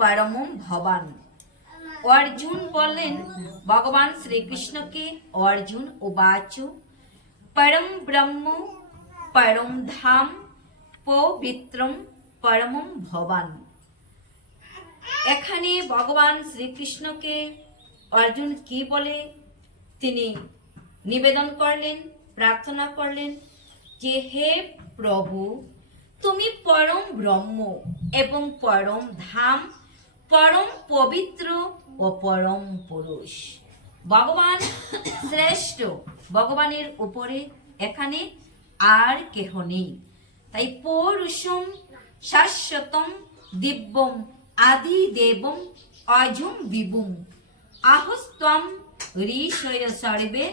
परमं भवान। अर्जुन बोलें भगवान श्री कृष्ण के अर्जुन उवाचु परम ब्रह्म परम धाम पवित्रम परमं भवान। এখানে ভগবান শ্রীকৃষ্ণকে অর্জুন কি বলে তিনি নিবেদন করলেন, প্রার্থনা করলেন যে হে প্রভু, তুমি পরম ব্রহ্ম এবং পরম ধাম, পরম পবিত্র ও পরম পুরুষ। ভগবান শ্রেষ্ঠ, ভগবানের উপরে এখানে আর কেহ নেই। তাই পৌরুষম শাশ্বতম দিব্যম আদি দেবম অজম বিভুম আহস্তম ঋষয় সর্বে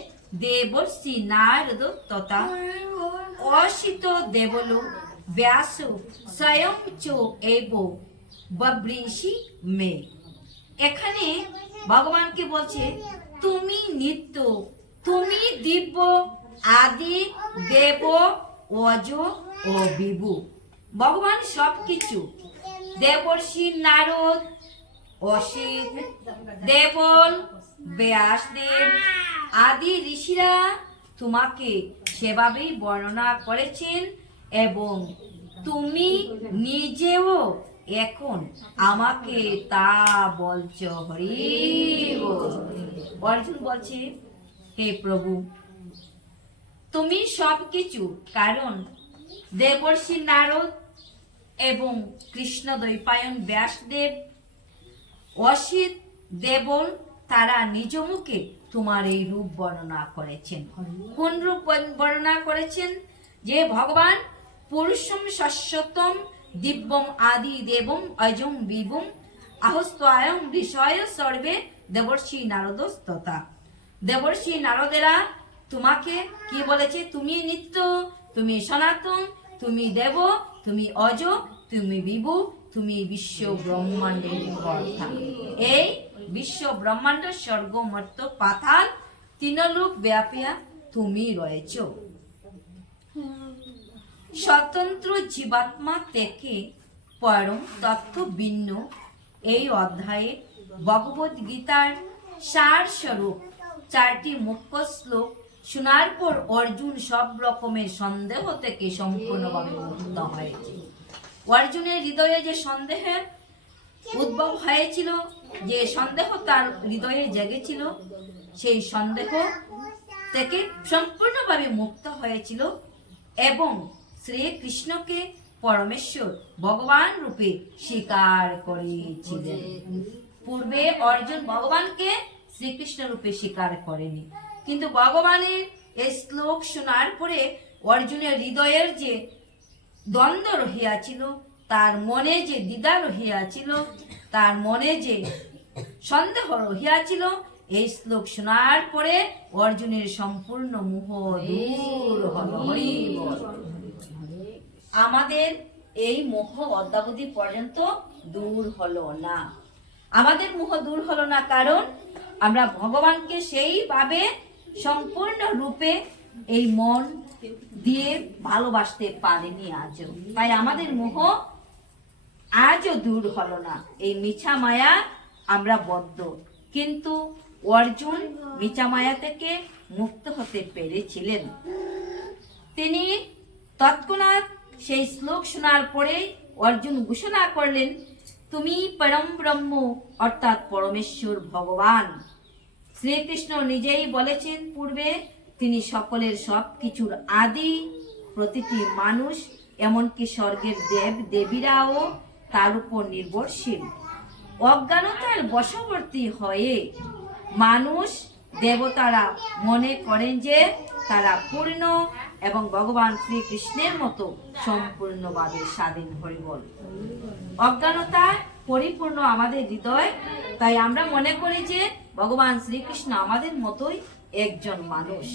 দেবর্ষি নারদ তথা অসিত দেবল ব্যাস স্বয়ং চ এব বব্রিষি মে। এখানে ভগবানকে বলছে তুমি নিত্য, তুমি দিব্য, আদি দেব, অজ ও বিভু। ভগবান সবকিছু। দেবর্ষি নারদ, অসিত, দেবল, ব্যাসদেব আদি ঋষিরা তোমাকে সেভাবেই বর্ণনা করেছেন এবং তুমি নিজেও এখন আমাকে তা বলছ। হরি বল। অর্জুন বলছে হে প্রভু, তুমি সবকিছু, কারণ দেবর্ষি নারদ এবং কৃষ্ণ দ্বৈপায়ন ব্যাসদেব, অসিত, দেবল তারা নিজ মুখে তোমার এই রূপ বর্ণনা করেছেন। কোন রূপ বর্ণনা করেছেন? যে ভগবান পুরুষম শাশ্বতম দিব্যম আদি দেবম অজম বিভুম আহস্ত্বয়ং ঋষয় সর্বে দেবর্ষি নারদ তথা। দেবর্ষি নারদেরা তোমাকে কি বলেছে? তুমি নিত্য, তুমি সনাতন, তুমি দেব, তুমি অজ, তুমি বিভু, তুমি বিশ্ব ব্রহ্মাণ্ডের কর্তা। এই বিশ্ব ব্রহ্মাণ্ড স্বর্গ মর্ত্য পাতাল তিনলোক ব্যাপিয়া তুমি রয়েছ। স্বতন্ত্র জীবাত্মা থেকে পরম তত্ত্ব ভিন্ন এই অধ্যায়ে ভগবদ গীতার সার স্বরূপ 4টি মুখ্য শ্লোক শোনার পর অর্জুন সব রকমের সন্দেহ থেকে সম্পূর্ণভাবে মুক্ত হয়েছে। অর্জুনের হৃদয়ে যে সন্দেহের উদ্ভব হয়েছিল, যে সন্দেহ তার হৃদয়ে জেগেছিল, সেই সন্দেহ থেকে সম্পূর্ণভাবে মুক্ত হয়েছিল এবং শ্রীকৃষ্ণকে পরমেশ্বর ভগবান রূপে স্বীকার করেছিলেন। পূর্বে অর্জুন ভগবানকে শ্রীকৃষ্ণ রূপে স্বীকার করেনি, কিন্তু ভগবানের এই শ্লোক শোনার পরে অর্জুনের হৃদয়ের যে দ্বন্দ্ব রহিয়াছিল, তার মনে যে দ্বিধা রহিয়াছিল, তার মনে যে সন্দেহ রহিয়াছিল, এই শ্লোক শোনার পরে অর্জুনের সম্পূর্ণ মোহ দূর হল। হরি বল। আমাদের এই মোহ অদ্যাবধি পর্যন্ত দূর হলো না। আমাদের মোহ দূর হলো না কারণ আমরা ভগবানকে সেইভাবে সম্পূর্ণ রূপে এই মন দিয়ে ভালোবাসতে পারিনি আজও। তাই আমাদের মোহ আজও দূর হলো না। এই মিছা মায়া আমরা বদ্ধ, কিন্তু অর্জুন মিছা মায়া থেকে মুক্ত হতে পেরেছিলেন। তিনি তৎক্ষণাৎ সেই শ্লোক শোনার পরে অর্জুন ঘোষণা করলেন তুমি পরম ব্রহ্ম অর্থাৎ পরমেশ্বর ভগবান। শ্রীকৃষ্ণ নিজেই বলেছেন পূর্বে তিনি সকলের সবকিছুর আদি, প্রতিটি মানুষ এমনকি স্বর্গের দেব দেবীরাও তার উপর নির্ভরশীল। অজ্ঞানতার বশবর্তী হয়ে মানুষ দেবতারা মনে করেন যে তারা পূর্ণ এবং ভগবান শ্রীকৃষ্ণের মতো সম্পূর্ণভাবে স্বাধীন। হরি বল। অজ্ঞানতা পরিপূর্ণ আমাদের হৃদয়, তাই আমরা মনে করি যে ভগবান শ্রীকৃষ্ণ আমাদের মতোই একজন মানুষ।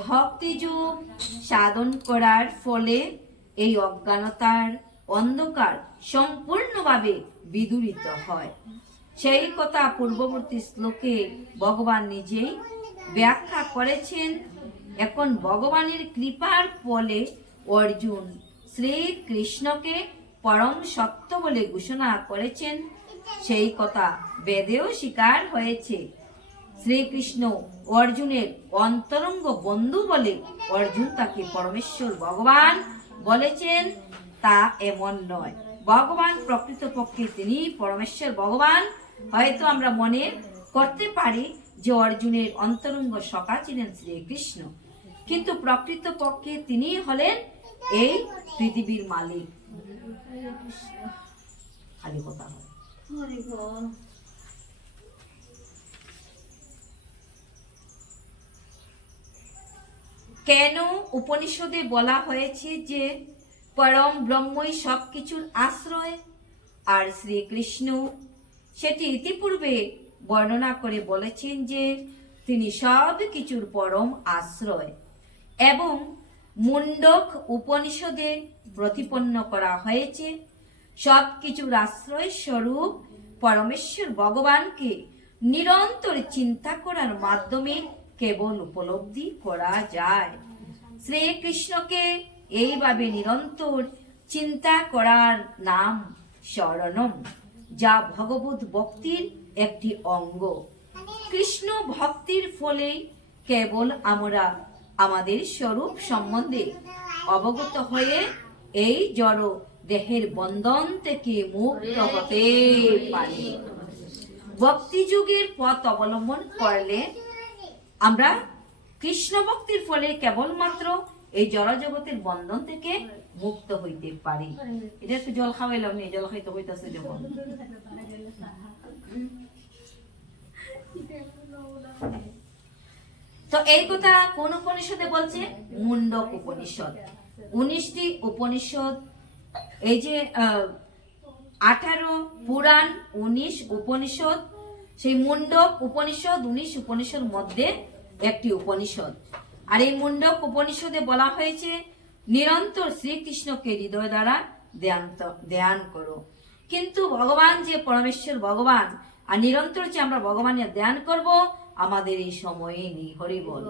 ভক্তিযোগ সাধন করার ফলে এই অজ্ঞানতার অন্ধকার সম্পূর্ণভাবে বিদূরিত হয়। সেই কথা পূর্ববর্তী শ্লোকে ভগবান নিজেই ব্যাখ্যা করেছেন। এখন ভগবানের কৃপার ফলে অর্জুন শ্রীকৃষ্ণকে পরম সত্য বলে ঘোষণা করেছেন, সেই কথা বেদেও স্বীকার হয়েছে। শ্রীকৃষ্ণ অর্জুনের অন্তরঙ্গ বন্ধু বলে অর্জুন তাকে পরমেশ্বর ভগবান বলেছেন, তা এমন নয়। ভগবান প্রকৃতপক্ষে তিনি পরমেশ্বর ভগবান। হয়তো আমরা মনে করতে পারি যে অর্জুনের অন্তরঙ্গ সখা ছিলেন শ্রীকৃষ্ণ, কিন্তু প্রকৃতপক্ষে তিনি হলেন এই পৃথিবীর মালিক। খালি কথা হয়। কেন উপনিষদে বলা হয়েছে যে পরম ব্রহ্মই সবকিছুর আশ্রয়, আর শ্রীকৃষ্ণ সেটি ইতিপূর্বে বর্ণনা করে বলেছেন যে তিনি সব কিছুর পরম আশ্রয়। এবং মুন্ডক উপনিষদে প্রতিপন্ন করা হয়েছে সব কিছুর আশ্রয় স্বরূপ পরমেশ্বর ভগবানকে নিরন্তর চিন্তা করার মাধ্যমে কেবল উপলব্ধি করা যায়। শ্রীকৃষ্ণকে এইভাবে নিরন্তর চিন্তা করার নাম শরণম, যা ভগবত ভক্তির একটি অঙ্গ। কৃষ্ণ ভক্তির ফলে কেবল আমরা আমাদের স্বরূপ সম্বন্ধে অবগত হয়ে এই জড় দেহের বন্ধন থেকে মুক্ত হতে পারি। ভক্তি যুগের পথ অবলম্বন করলে আমরা কৃষ্ণ ভক্তির ফলে কেবলমাত্র এই জড় জগতের বন্ধন থেকে মুক্ত হইতে পারি। এটা একটু জল খাওয়াইলাম, নিয়ে জল খাইতে হইতেছে যখন। তো এই কথা কোন উপনিষদে বলছে? মুন্ডক উপনিষদ। 19টি উপনিষদ, এই যে 18 পুরাণ, 19 উপনিষদ, সেই মুন্ডক উপনিষদ 19 উপনিষদ মধ্যে একটি উপনিষদ। আর এই মুন্ডক উপনিষদে বলা হয়েছে নিরন্তর শ্রীকৃষ্ণকে হৃদয় দ্বারা ধ্যান করো। কিন্তু ভগবান যে পরমেশ্বর ভগবান, আর নিরন্তর যে আমরা ভগবানের ধ্যান করব, আমাদের এই সময়ে নেই। হরি বল,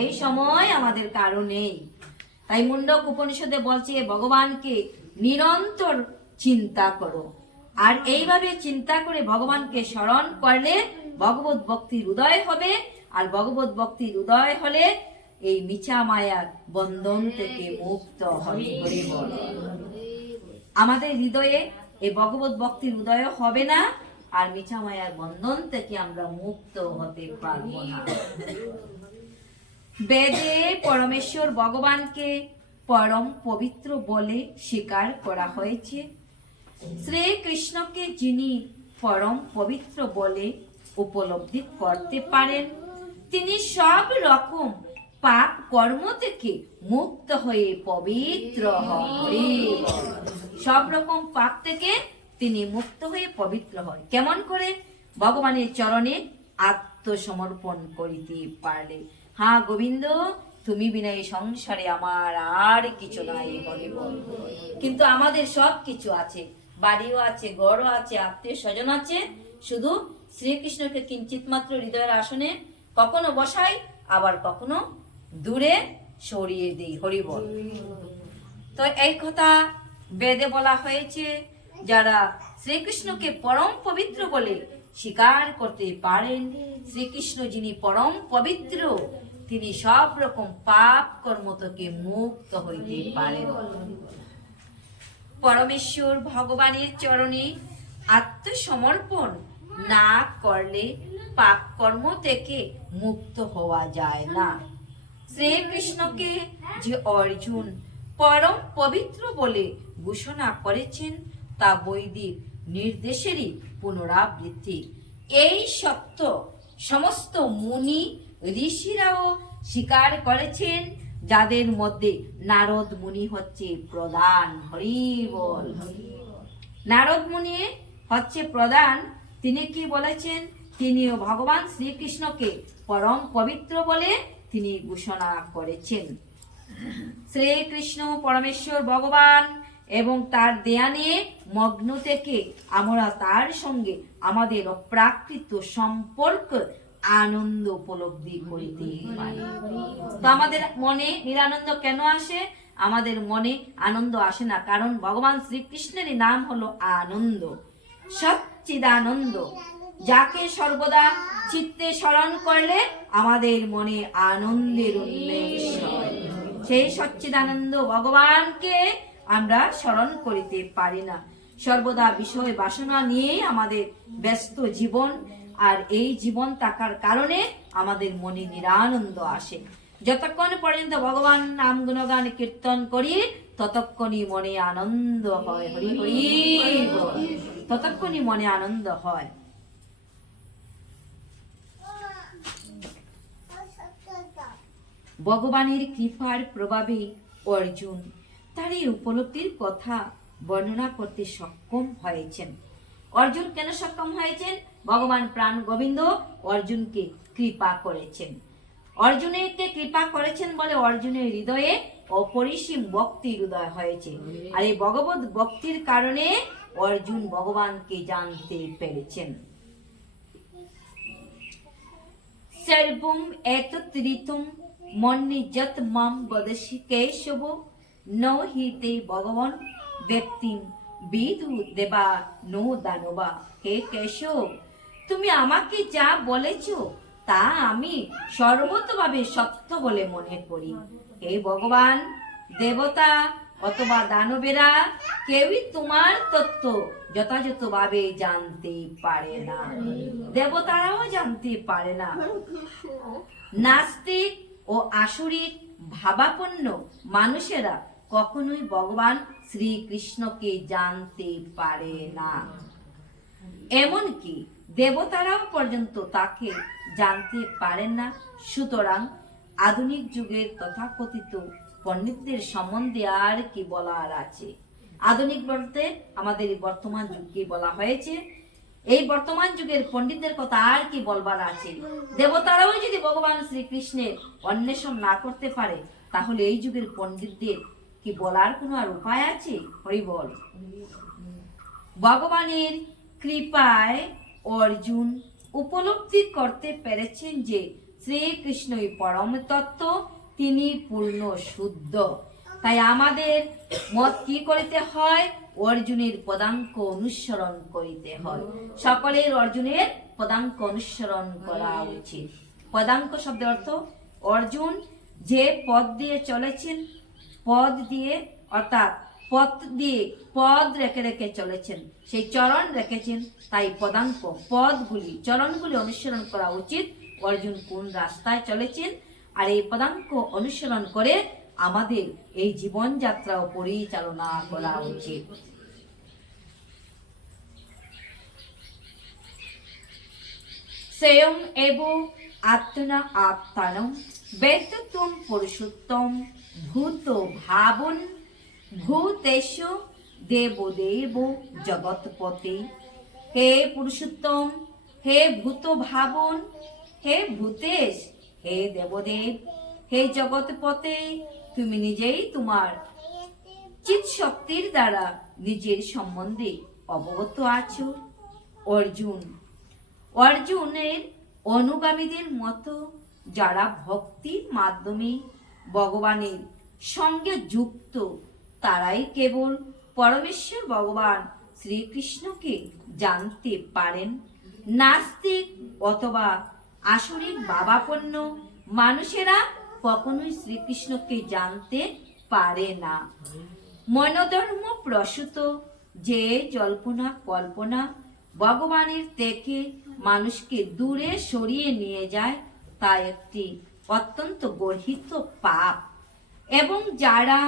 এই সময় আমাদের কারো নেই। তাই মুন্ডক উপনিষদে বলছে ভগবানকে নিরন্তর চিন্তা করো। আর এইভাবে চিন্তা করে ভগবানকে স্মরণ করলে ভগবত ভক্তির উদয় হবে। আর ভগবত ভক্তির উদয় হলে এই মিছা মায়ার বন্ধন থেকে মুক্ত হবে। হরি বল। আমাদের হৃদয়ে এই ভগবত ভক্তির উদয় হবে না, আর মিছা মায়ার বন্ধন থেকে আমরা মুক্ত হতে পারবো না। বেদে পরমেশ্বর ভগবানকে পরম পবিত্র বলে স্বীকার করা হয়েছে। শ্রীকৃষ্ণকে যিনি পরম পবিত্র বলে উপলব্ধি করতে পারেন, তিনি সব রকম পাপ কর্ম থেকে মুক্ত হয়ে পবিত্র হন। সব রকম পাপ থেকে তিনি মুক্ত হয়ে পবিত্র হয়। কেমন করে? ভগবানের চরণে আত্মসমর্পণ করিতে পারলে। হ্যাঁ গোবিন্দ, তুমি বিনা এই সংসারে আমার আর কিছু নাই। হরি বল। কিন্তু আমাদের সব কিছু আছে, বাড়িও আছে, ঘরও আছে, আত্মীয় স্বজন আছে, শুধু শ্রীকৃষ্ণকে কিঞ্চিত মাত্র হৃদয়ের আসনে কখনো বসাই, আবার কখনো দূরে সরিয়ে দেই। হরি বল। তো এই কথা বেদে বলা হয়েছে, যারা শ্রীকৃষ্ণকে পরম পবিত্র বলে স্বীকার করতে পারেন, শ্রীকৃষ্ণ যিনি পরম পবিত্র, তিনি সব রকম পাপ কর্ম থেকে মুক্ত হইতে পারেন। পরমেশ্বর ভগবানের চরণে আত্মসমর্পণ না করলে পাপ কর্ম থেকে মুক্ত হওয়া যায় না। শ্রীকৃষ্ণকে যে অর্জুন পরম পবিত্র বলে ঘোষণা করেছেন, তা বৈদিক নির্দেশেরই পুনরাবৃত্তি। এই সত্য সমস্ত মুনি ঋষিরাও স্বীকার করেছেন, যাদের মধ্যে নারদ মুনি হচ্ছে প্রধান। হরি বল। নারদ মুনি হচ্ছে প্রধান। তিনি কি বলেছেন? তিনিও ভগবান শ্রীকৃষ্ণকে পরম পবিত্র বলে তিনি ঘোষণা করেছেন। শ্রীকৃষ্ণ পরমেশ্বর ভগবান এবং তার ধ্যানে মগ্ন থেকে আমরা তার সঙ্গে আমাদের অপ্রাকৃত সম্পর্ক আনন্দ উপলব্ধি করিতে পারি। তো আমাদের মনে নিরানন্দ কেন আসে? আমাদের মনে আনন্দ আসে না, কারণ ভগবান শ্রীকৃষ্ণেরই নাম হলো আনন্দ, সচ্চিদানন্দ। যাকে সর্বদা চিত্তে স্মরণ করলে আমাদের মনে আনন্দের উন্মেষ হয়। সেই সচ্চিদানন্দ ভগবানকে আমরা স্মরণ করিতে পারি না। সর্বদা বিষয় বাসনা নিয়ে আমাদের ব্যস্ত জীবন, আর এই জীবন থাকার কারণে আমাদের মনে নিরানন্দ আসে। যতক্ষণ পর্যন্ত ভগবান নাম গুণগান কীর্তন করি ততক্ষণই মনে আনন্দ হয়। হরি হরি বল। ততক্ষণই মনে আনন্দ হয়। ভগবানের কৃপার প্রভাবে অর্জুন তার এই উপলব্ধির কথা বর্ণনা করতে সক্ষম হয়েছেন। অর্জুন কেন সক্ষম হয়েছেন? ভগবান প্রাণ গোবিন্দ অর্জুনকে কৃপা করেছেন। অর্জুনকে কৃপা করেছেন বলে অর্জুনের হৃদয়ে অপরিসীম ভক্তির উদয় হয়েছে। আর এই ভগবত ভক্তির কারণে অর্জুন ভগবানকে জানতে পেরেছেন। সর্বম এতত্রিতম মন্যে যত মাম বদসি কেশব ন হিতে ভগবান ব্যক্তিম বিদু দেবা নো দানবা। হে কেশব, তুমি আমাকে যা বলেছো তা আমি সর্বতভাবে সত্য বলে মনে করি। হে ভগবান, দেবতা অথবা দানবেরা কেউই তোমার তত্ত্ব যথাযথভাবে জানতে পারে না। দেবতারাও জানতে পারে না। নাস্তিক ও আসুরিক ভাবাপন্ন মানুষেরা কখনোই ভগবান শ্রীকৃষ্ণকে জানতে পারে না। এমনকি দেবতারাও পর্যন্ত তাকে জানতে পারেন না। সুতরাং আধুনিক যুগের তথাকথিত পণ্ডিতদের সম্বন্ধে আর কি বলার আছে? আধুনিক বলতে আমাদের বর্তমান যুগকে বলা হয়েছে। এই বর্তমান যুগের পণ্ডিতদের কথা আর কি বলবার আছে? দেবতারাও যদি ভগবান শ্রীকৃষ্ণের অন্বেষণ না করতে পারে, তাহলে এই যুগের পণ্ডিতদের কি বলার কোনো আর উপায় আছে? হরি বল। ভগবানের কৃপায় অর্জুন উপলব্ধি করতে পেরেছেন যে শ্রীকৃষ্ণই পরম তত্ত্ব, তিনি পূর্ণ শুদ্ধ। তাই আমাদের মত কি করিতে হয়? অর্জুনের পদাঙ্ক অনুসরণ করিতে হয়। সকলের অর্জুনের পদাঙ্ক অনুসরণ করা উচিত। পদাঙ্ক শব্দের অর্থ অর্জুন যে পথ দিয়ে চলেছেন, পদ দিয়ে অর্থাৎ পথ দিয়ে পদ রেখে রেখে চলেছেন, সেই চরণ রেখেছেন। তাই পদাঙ্ক পদগুলি চরণগুলি অনুসরণ করা উচিত। অর্জুন কোন রাস্তায় চলেছেন, আর এই পদাঙ্ক অনুসরণ করে আমাদের এই জীবনযাত্রাও পরিচালনা করা উচিত। স্বয়ং এব আত্মনা আত্মানম বেদত্বম পুরুষোত্তম ভূত ভাবন ভূতেশ দেবদেব জগৎপতে। হে পুরুষোত্তম, হে ভূত ভাবন, হে ভূতেশ, হে দেবদেব, হে জগৎপতে, তুমি নিজেই তোমার চিৎ শক্তির দ্বারা নিজের সম্বন্ধে অবগত আছো। অর্জুনের অনুগামীদের মতো যারা ভক্তির মাধ্যমে ভগবানের সঙ্গে যুক্ত, তারাই কেবল পরমেশ্বর ভগবান শ্রীকৃষ্ণকে জানতে পারেন। নাস্তিক অথবা আসরিক ভাবাপন্ন মানুষেরা কখনোই শ্রীকৃষ্ণকে জানতে পারে না। মনোধর্ম প্রসূত যে জল্পনা কল্পনা ভগবানের থেকে মানুষকে দূরে সরিয়ে নিয়ে যায়, তা একটি অত্যন্ত গর্হিত পাপ। এবং যারা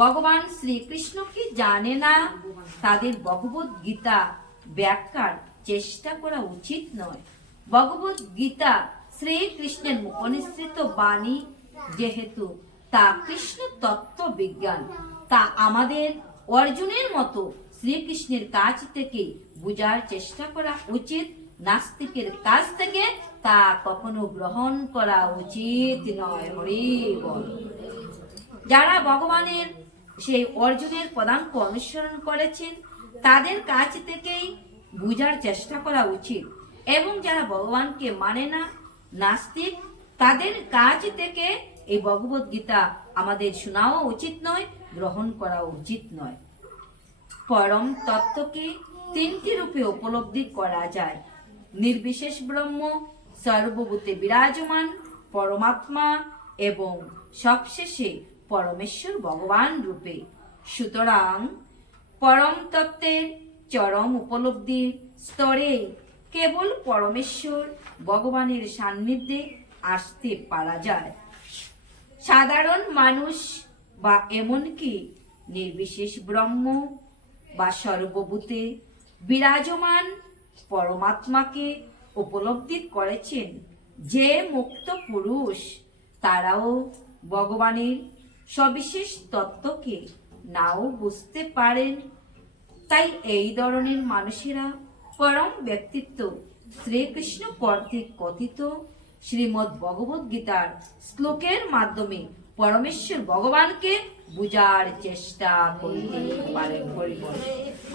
ভগবান শ্রীকৃষ্ণকে জানে না, তাদের ভগবত গীতা ব্যাখ্যার চেষ্টা করা উচিত নয়। ভগবত গীতা শ্রীকৃষ্ণের মুখনিসৃত বাণী, যেহেতু তা কৃষ্ণ তত্ত্ব বিজ্ঞান, তা আমাদের অর্জুনের মতো শ্রীকৃষ্ণের কাছ থেকে বুঝার চেষ্টা করা উচিত। নাস্তিকের কাছ থেকে তা কখনো গ্রহণ করা উচিত নয়। হরি বল। যারা ভগবানের সেই অর্জুনের পদাঙ্ক অনুসরণ করেছেন, তাদের কাছ থেকেই বুঝার চেষ্টা করা উচিত। এবং যারা ভগবানকে মানে না, নাস্তিক, তাদের কাছ থেকে এই ভগবত গীতা আমাদের শোনাও উচিত নয়, গ্রহণ করা উচিত নয়। পরম তত্ত্বকে তিনটি রূপে উপলব্ধি করা যায়: নির্বিশেষ ব্রহ্ম, সর্বভূতে বিরাজমান পরমাত্মা এবং সবশেষে পরমেশ্বর ভগবান রূপে। সুতরাং পরম তত্ত্বের চরম উপলব্ধির স্তরে কেবল পরমেশ্বর ভগবানের সান্নিধ্যে আসতে পারা যায়। সাধারণ মানুষ বা এমনকি নির্বিশেষ ব্রহ্ম বা সর্বভূতে বিরাজমান পরমাত্মাকে উপলব্ধি করেছেন যে মুক্ত পুরুষ, তারাও ভগবানের সবিশেষ তত্ত্বকে নাও বুঝতে পারেন। তাই এই ধরনের মানুষেরা পরম ব্যক্তিত্ব শ্রীকৃষ্ণ কর্তৃক কথিত শ্রীমদ্ ভগবদ গীতার শ্লোকের মাধ্যমে পরমেশ্বর ভগবানকে বুঝার চেষ্টা করতে পারেন।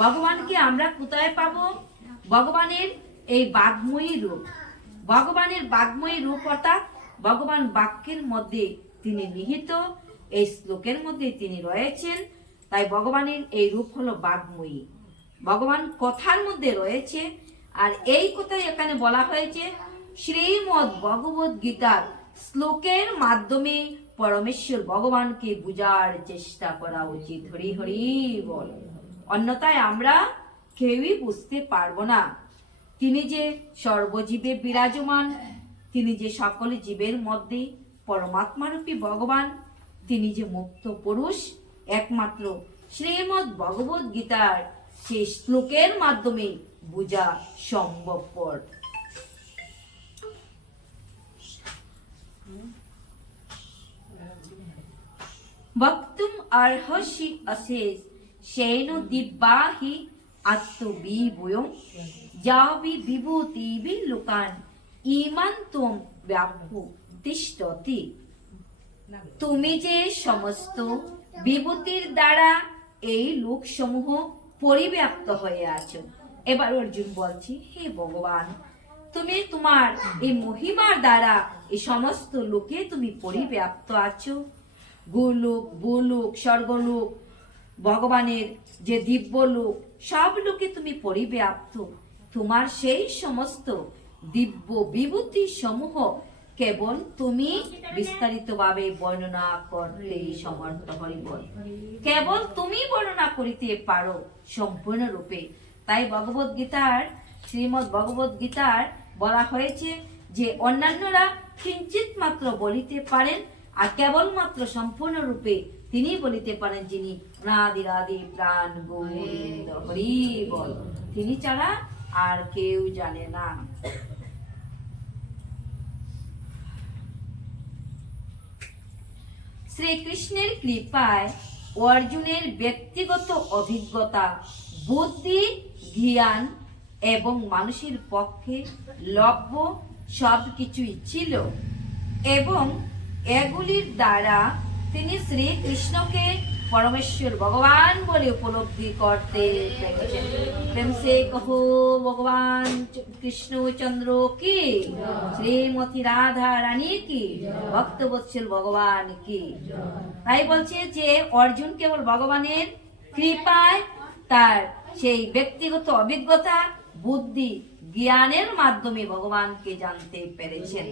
ভগবানকে আমরা কোথায় পাবো? ভগবানের এই বাগ্ময়ী রূপ, ভগবানের বাগ্ময়ী রূপ অর্থাৎ ভগবান বাক্যের মধ্যে তিনি নিহিত, এই শ্লোকের মধ্যে তিনি রয়েছেন। তাই ভগবানের এই রূপ হলো বাগ্ময়ী, ভগবান কথার মধ্যে রয়েছে। আর এই কথাই এখানে বলা হয়েছে শ্রীমদ্ ভগবদ গীতার শ্লোকের মাধ্যমে পরমেশ্বর ভগবানকে বুঝার চেষ্টা করা উচিত। হরি হরি বল। অন্যথায় আমরা কেউই বুঝতে পারবো না তিনি যে সর্বজীবে বিরাজমান, তিনি যে সকল জীবের মধ্যে পরমাত্মারূপী ভগবান, তিনি যে মুক্ত পুরুষ, একমাত্র শ্রীমদ্ ভগবদ গীতার সেই শ্লোকের মাধ্যমে বুঝা সম্ভবপর। বক্তুম অর্হসি অশেষ শৈন দিব্যাহি আত্মবিভূয়ং যাবি বিভূতিবি লোকান ইমান্তম ব্যাপু তিষ্ঠতি। তুমি যে সমস্ত বিভূতির দ্বারা এই লোকসমূহ পরিব্যাপ্ত হয়ে আছো। এবার অর্জুন বলছি, হে ভগবান, তুমি তোমার এই মহিমার দ্বারা এই সমস্ত লোকে তুমি পরিব্যাপ্ত আছো। গোলোক, ভূলোক, স্বর্গলোক, ভগবানের যে দিব্য লোক, সব লোকে তুমি পরিব্যাপ্ত। তোমার সেই সমস্ত দিব্য বিভূতি সমূহ কেবল তুমি বিস্তারিত ভাবে বর্ণনা করতে সমর্থ। হরিবল। কেবল তুমি বর্ণনা করিতে পারো সম্পূর্ণ রূপে। তাই ভগবদ গীতার, শ্রীমদ্ ভগবদ গীতার বলা হয়েছে যে অন্যান্যরা কিঞ্চিত মাত্র বলিতে পারেন, আর কেবলমাত্র সম্পূর্ণ রূপে তিনি বলিতে পারেন যিনি অনাদিরাদি প্রাণ গোবিন্দ। হরি বল। তিনি ছাড়া আর কেউ জানে না। শ্রীকৃষ্ণের কৃপায় অর্জুনের ব্যক্তিগত অভিজ্ঞতা, বুদ্ধি, জ্ঞান এবং মানুষের পক্ষে লভ্য সবকিছুই ছিল এবং এগুলির দ্বারা তিনি শ্রীকৃষ্ণকে পরমেশ্বর ভগবান বলে উপলব্ধি করতে পেরেছেন। প্রেম সে কহো ভগবান কৃষ্ণচন্দ্র কি, শ্রীমতী রাধা রানী কি, ভক্তবৎসল ভগবান কি। তাই বলছে যে অর্জুন কেবল ভগবানের কৃপায় তার সেই ব্যক্তিগত অভিজ্ঞতা, বুদ্ধি, জ্ঞানের মাধ্যমে ভগবানকে জানতে পেরেছেন।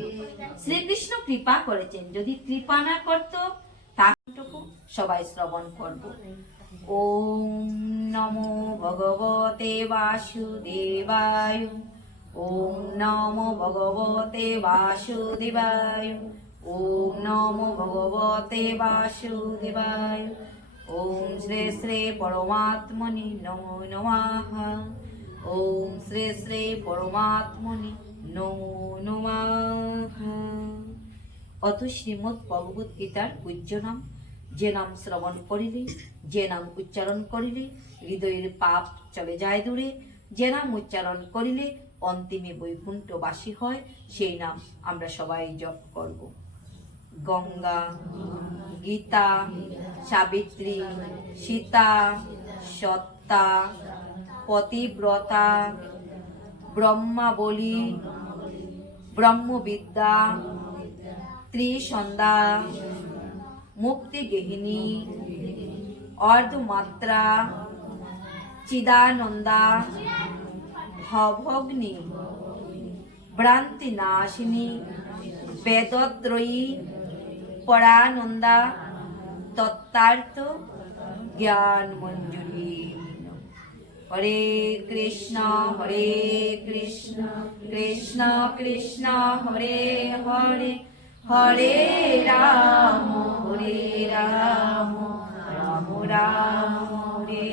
শ্রীকৃষ্ণ কৃপা করেছেন। যদি কৃপা না করত তাটুকু সবাই শ্রবণ করব। ওম নমো ভগবতে বাসুদেবায়। ওম নমো ভগবতে বাসুদেবায়। ওম নমো ভগবতে বাসুদেবায়। ওম শ্রী শ্রী পরমাত্মনি নমো নমঃ। ওম শ্রী শ্রী পরমাত্মনি নমো নমঃ। অত শ্রীমদ্ ভগবদ গীতার পূজ্য নাম, যে নাম শ্রবণ করিলে, যে নাম উচ্চারণ করিলে হৃদয়ের পাপ চলে যায় দূরে, যে নাম উচ্চারণ করিলে অন্তিমে বৈকুণ্ঠবাসী হয়, সেই নাম আমরা সবাই জপ করব। গঙ্গা, গীতা, সাবিত্রী, সীতা, সত্তা, পতিব্রতা, ব্রহ্মাবলী, ব্রহ্মবিদ্যা, ত্রিসন্ধ্যা, মুক্তি গেহিনী অর্ধমাত্রা চিদানন্দা ভবগ্নি ভ্রান্তি নাশিনী বেদত্রয়ী পরানন্দা তত্ত্বার্থ জ্ঞান মঞ্জুরি। হরে কৃষ্ণ কৃষ্ণ কৃষ্ণ হরে হরে, হরে রাম রাম রাম হরে